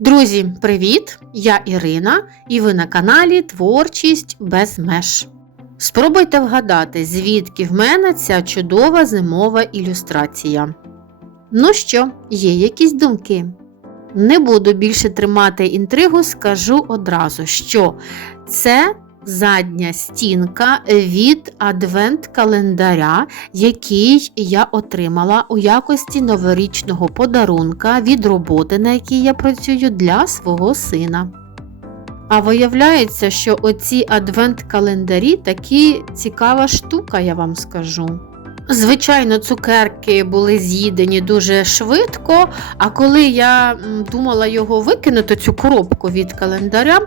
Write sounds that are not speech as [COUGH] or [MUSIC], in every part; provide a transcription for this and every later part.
Друзі, привіт! Я Ірина, і ви на каналі Творчість без меж. Спробуйте вгадати, звідки в мене ця чудова зимова ілюстрація. Ну що, є якісь думки? Не буду більше тримати інтригу, скажу одразу, що це задня стінка від адвент-календаря, який я отримала у якості новорічного подарунка від роботи, на якій я працюю для свого сина. А виявляється, що оці адвент-календарі такі цікава штука, я вам скажу. Звичайно, цукерки були з'їдені дуже швидко, а коли я думала його викинути, цю коробку від календаря,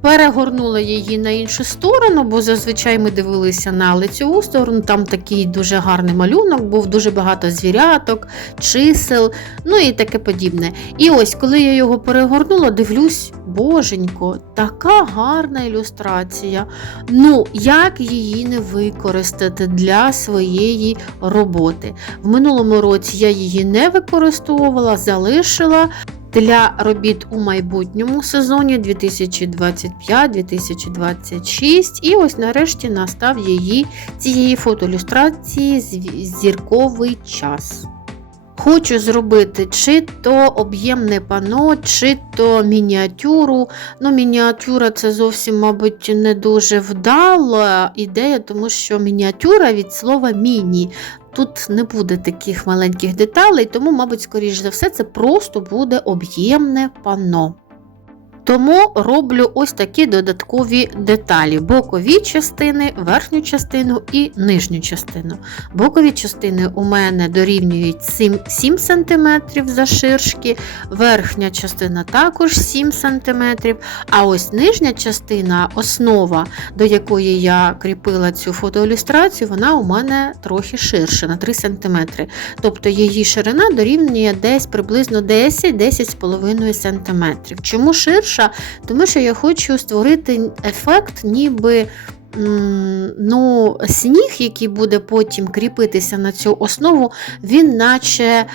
перегорнула її на іншу сторону, бо зазвичай ми дивилися на лицеву сторону, там такий дуже гарний малюнок, був дуже багато звіряток, чисел, ну і таке подібне. І ось, коли я його перегорнула, дивлюсь, боженько, така гарна ілюстрація. Ну, як її не використати для своєї роботи? В минулому році я її не використовувала, залишила. Для робіт у майбутньому сезоні 2025-2026. І ось нарешті настав її цієї фотоілюстрації «Зві- зірковий час. Хочу зробити чи то об'ємне пано, чи то мініатюру. Ну, мініатюра це зовсім, мабуть, не дуже вдала ідея, тому що мініатюра від слова міні. Тут не буде таких маленьких деталей, тому, мабуть, скоріш за все, це просто буде об'ємне пано. Тому роблю ось такі додаткові деталі: бокові частини, верхню частину і нижню частину. Бокові частини у мене дорівнюють 7, 7 см завширшки, верхня частина також 7 см, а ось нижня частина, основа, до якої я кріпила цю фотоілюстрацію, вона у мене трохи ширша на 3 см. Тобто її ширина дорівнює десь приблизно 10-10,5 см. Чому ширша? Тому що я хочу створити ефект, ніби ну, сніг, який буде потім кріпитися на цю основу, він наче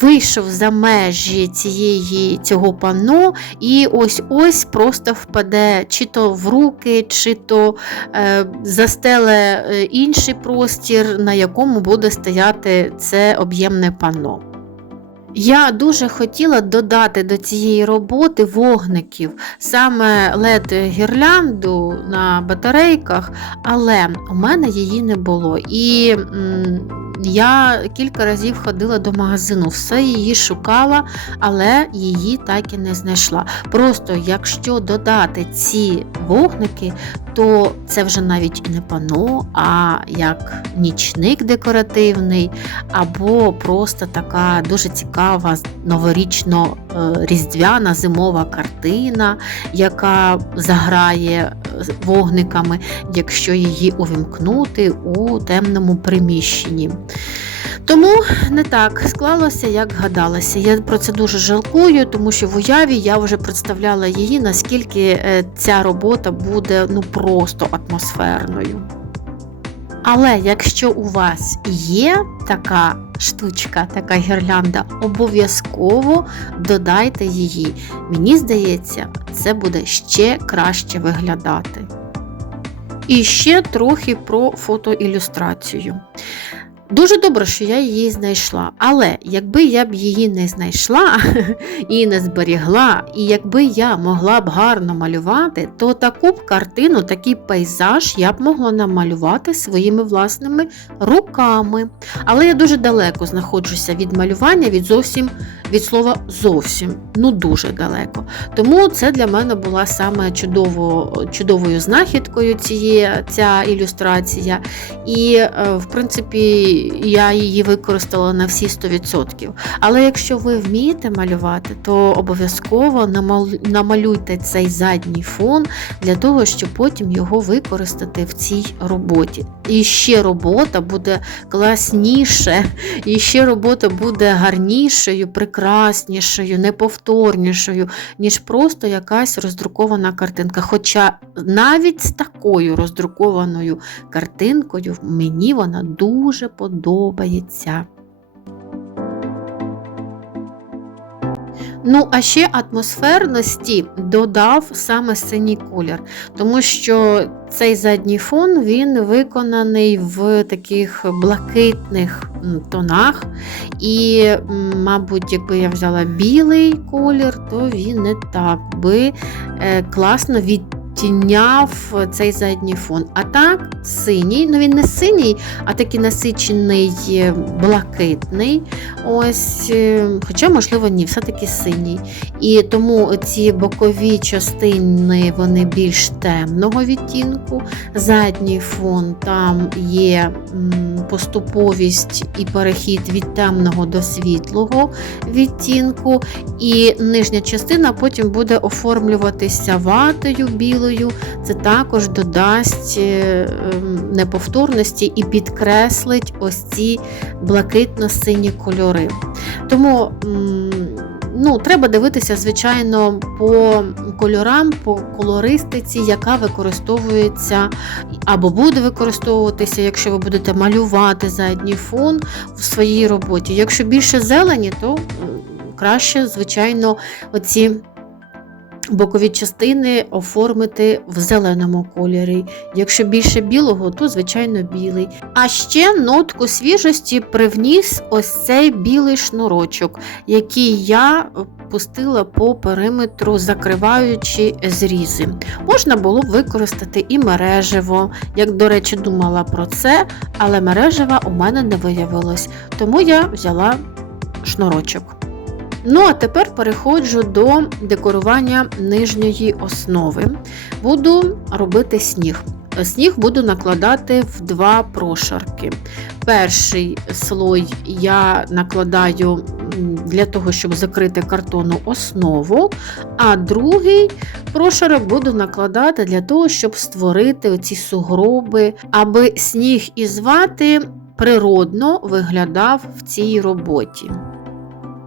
вийшов за межі цієї, цього панно, і ось-ось просто впаде чи то в руки, чи то е, застеле е, інший простір, на якому буде стояти це об'ємне панно. Я дуже хотіла додати до цієї роботи вогників, саме лед гірлянду на батарейках, але у мене її не було. І я кілька разів ходила до магазину, все її шукала, але її так і не знайшла. Просто якщо додати ці вогники, то це вже навіть не пано, а як нічник декоративний, або просто така дуже цікава новорічно-різдвяна зимова картина, яка заграє вогниками, якщо її увімкнути у темному приміщенні. Тому не так склалося, як гадалося. Я про це дуже жалкую, тому що в уяві я вже представляла її, наскільки е, ця робота буде ну просто атмосферною. Але якщо у вас є така штучка, така гірлянда, обов'язково додайте її. Мені здається, це буде ще краще виглядати. І ще трохи про фотоілюстрацію. Дуже добре, що я її знайшла. Але якби я б її не знайшла [LAUGHS] і не зберігла, і якби я могла б гарно малювати, то таку б картину, такий пейзаж я б могла намалювати своїми власними руками. Але я дуже далеко знаходжуся від малювання, від зовсім від слова зовсім, ну дуже далеко. Тому це для мене була саме чудово, чудовою знахідкою цієї, ця ілюстрація. І, е, в принципі, я її використала на всі 100%. Але якщо ви вмієте малювати, то обов'язково намалюйте цей задній фон для того, щоб потім його використати в цій роботі. І ще робота буде класніше, і ще робота буде гарнішою, прекраснішою, неповторнішою, ніж просто якась роздрукована картинка. Хоча навіть з такою роздрукованою картинкою мені вона дуже подобається. Ну, а ще атмосферності додав саме синій колір, тому що цей задній фон він виконаний в таких блакитних тонах. І, мабуть, якби я взяла білий колір, то він не так би класно класно відтіняв цей задній фон. А так, синій, ну він не синій, а такий насичений е, блакитний. Ось, е, Хоча, можливо, ні, все-таки синій. І тому ці бокові частини вони більш темного відтінку. Задній фон там є поступовість і перехід від темного до світлого відтінку. І нижня частина потім буде оформлюватися ватою білою. Це також додасть е, ем, неповторності і підкреслить ось ці блакитно-сині кольори. Тому ну, треба дивитися, звичайно, по кольорам, по колористиці, яка використовується або буде використовуватися, якщо ви будете малювати задній фон в своїй роботі. Якщо більше зелені, то краще, звичайно, оці. Бокові частини оформити в зеленому кольорі. Якщо більше білого, то звичайно білий. А ще нотку свіжості привніс ось цей білий шнурочок, який я пустила по периметру, закриваючи зрізи. Можна було б використати і мережево. Як, до речі, думала про це, але мережева у мене не виявилось, тому я взяла шнурочок. Ну, а тепер переходжу до декорування нижньої основи. Буду робити сніг. Сніг буду накладати в два прошарки. Перший слой я накладаю для того, щоб закрити картонну основу, а другий прошарок буду накладати для того, щоб створити оці сугроби, аби сніг із вати природно виглядав в цій роботі.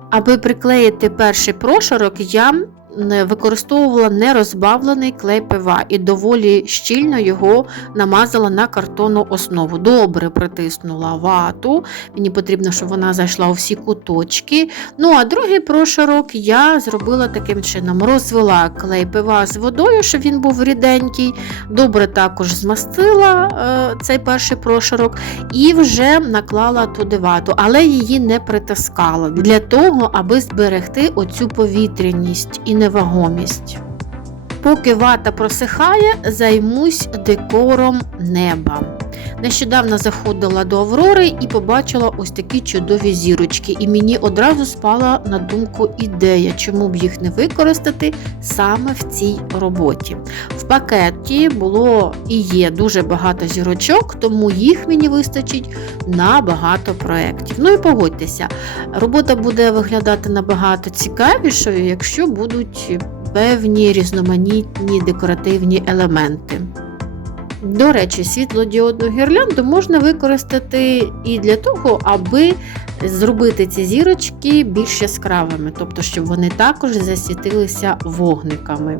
Аби приклеїти перший прошарок, я використовувала нерозбавлений клей ПВА і доволі щільно його намазала на картонну основу. Добре притиснула вату. Мені потрібно, щоб вона зайшла у всі куточки. Ну, а другий прошарок я зробила таким чином: розвела клей ПВА з водою, щоб він був ріденький. Добре також змастила е, цей перший прошарок і вже наклала туди вату, але її не притискала для того, аби зберегти оцю повітряність невагомість. Поки вата просихає, займусь декором неба. Нещодавно заходила до Аврори і побачила ось такі чудові зірочки, і мені одразу спала на думку ідея, чому б їх не використати саме в цій роботі. В пакеті було і є дуже багато зірочок, тому їх мені вистачить на багато проєктів. Ну і погодьтеся, робота буде виглядати набагато цікавішою, якщо будуть певні різноманітні декоративні елементи. До речі, світлодіодну гірлянду можна використати і для того, аби зробити ці зірочки більш яскравими, тобто, щоб вони також засвітилися вогниками.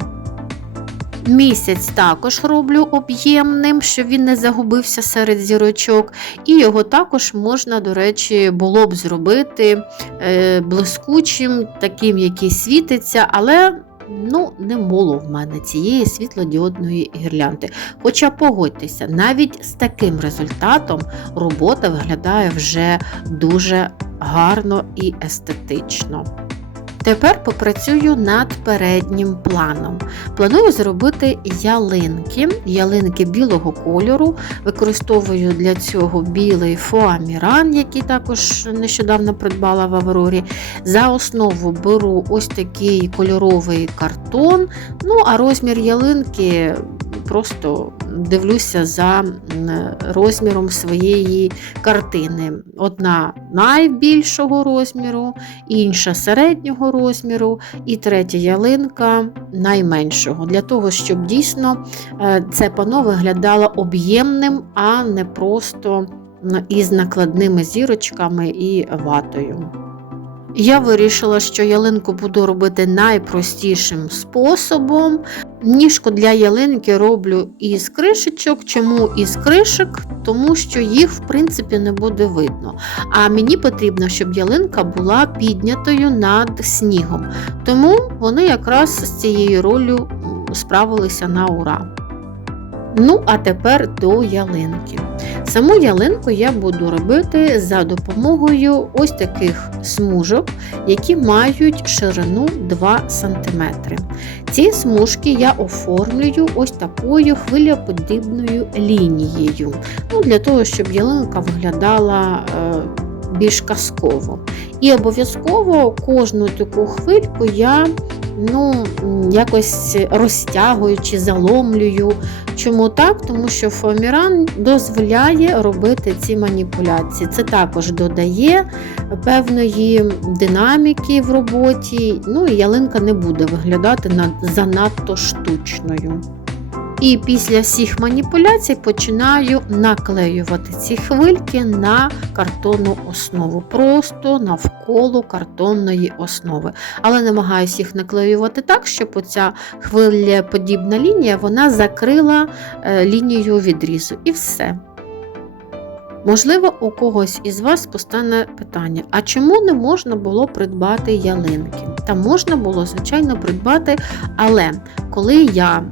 Місяць також роблю об'ємним, щоб він не загубився серед зірочок. І його також можна, до речі, було б зробити е, блискучим, таким, який світиться, але ну, не було в мене цієї світлодіодної гірлянди. Хоча погодьтеся, навіть з таким результатом робота виглядає вже дуже гарно і естетично. Тепер попрацюю над переднім планом. Планую зробити ялинки, ялинки білого кольору. Використовую для цього білий фоаміран, який також нещодавно придбала в Аврорі. За основу беру ось такий кольоровий картон. Ну, а розмір ялинки просто дивлюся за розміром своєї картини. Одна найбільшого розміру, інша середнього розміру, і третя ялинка найменшого. Для того, щоб дійсно е, це пано виглядало об'ємним, а не просто із накладними зірочками і ватою. Я вирішила, що ялинку буду робити найпростішим способом. Ніжку для ялинки роблю із кришечок. Чому із кришок? Тому що їх, в принципі, не буде видно. А мені потрібно, щоб ялинка була піднятою над снігом. Тому вони якраз з цією ролью справилися на ура. Ну, а тепер до ялинки. Саму ялинку я буду робити за допомогою ось таких смужок, які мають ширину 2 см. Ці смужки я оформлюю ось такою хвилеподібною лінією. Ну, для того, щоб ялинка виглядала е, більш казково. І обов'язково кожну таку хвильку я ну, якось розтягую чи заломлюю. Чому так? Тому що фоаміран дозволяє робити ці маніпуляції. Це також додає певної динаміки в роботі, ну і ялинка не буде виглядати занадто штучною. І після всіх маніпуляцій починаю наклеювати ці хвильки на картонну основу, просто навколо картонної основи. Але намагаюся їх наклеювати так, щоб оця хвилеподібна лінія вона закрила е, лінію відрізу. І все. Можливо, у когось із вас постане питання: а чому не можна було придбати ялинки? Та можна було, звичайно, придбати, але коли я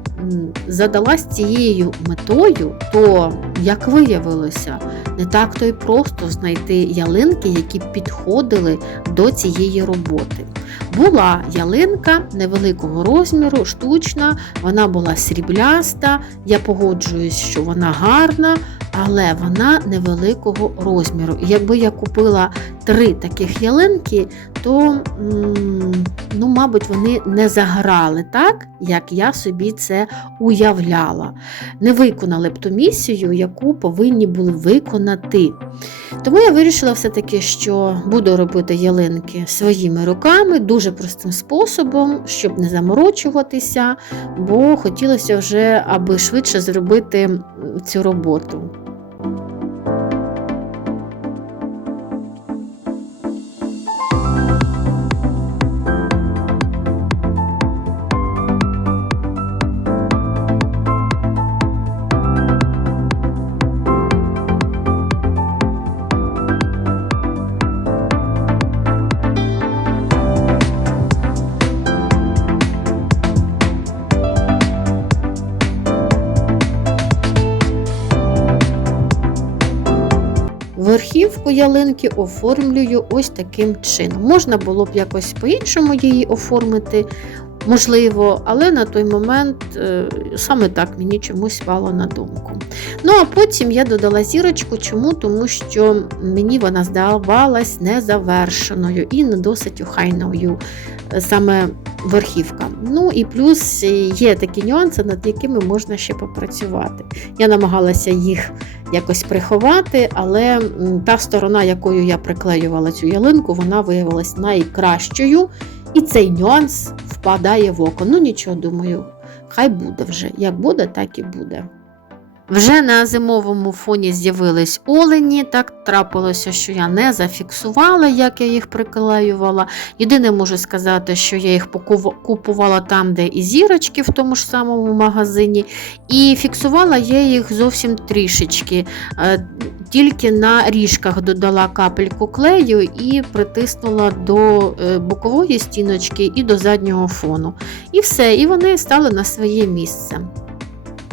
задалась цією метою, то, як виявилося, не так то й просто знайти ялинки, які підходили до цієї роботи. Була ялинка невеликого розміру, штучна, вона була срібляста. Я погоджуюсь, що вона гарна, але вона невеликого розміру. І якби я купила три таких ялинки, то, ну, мабуть, вони не заграли так, як я собі це уявляла. Не виконали б ту місію, яку повинні були виконати. Тому я вирішила все-таки, що буду робити ялинки своїми руками, дуже простим способом, щоб не заморочуватися, бо хотілося вже, аби швидше зробити цю роботу. Верхівку ялинки оформлюю ось таким чином. Можна було б якось по-іншому її оформити, можливо, але на той момент е, саме так мені чомусь спало на думку. Ну, а потім я додала зірочку. Чому? Тому що мені вона здавалась незавершеною і не досить охайною е, саме верхівка. Ну і плюс є такі нюанси, над якими можна ще попрацювати. Я намагалася їх якось приховати, але та сторона, якою я приклеювала цю ялинку, вона виявилась найкращою. І цей нюанс впадає в око. Ну нічого, думаю, хай буде вже. Як буде, так і буде. Вже на зимовому фоні з'явились олені. Так трапилося, що я не зафіксувала, як я їх приклеювала. Єдине можу сказати, що я їх купувала там, де і зірочки, в тому ж самому магазині. І фіксувала я їх зовсім трішечки. Е, Тільки на ріжках додала капельку клею і притиснула до е, бокової стіночки і до заднього фону. І все, і вони стали на своє місце.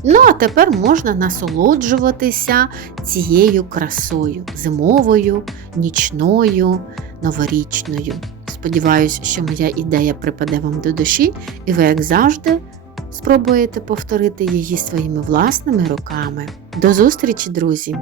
Ну, а тепер можна насолоджуватися цією красою зимовою, нічною, новорічною. Сподіваюсь, що моя ідея припаде вам до душі, і ви, як завжди, спробуєте повторити її своїми власними руками. До зустрічі, друзі!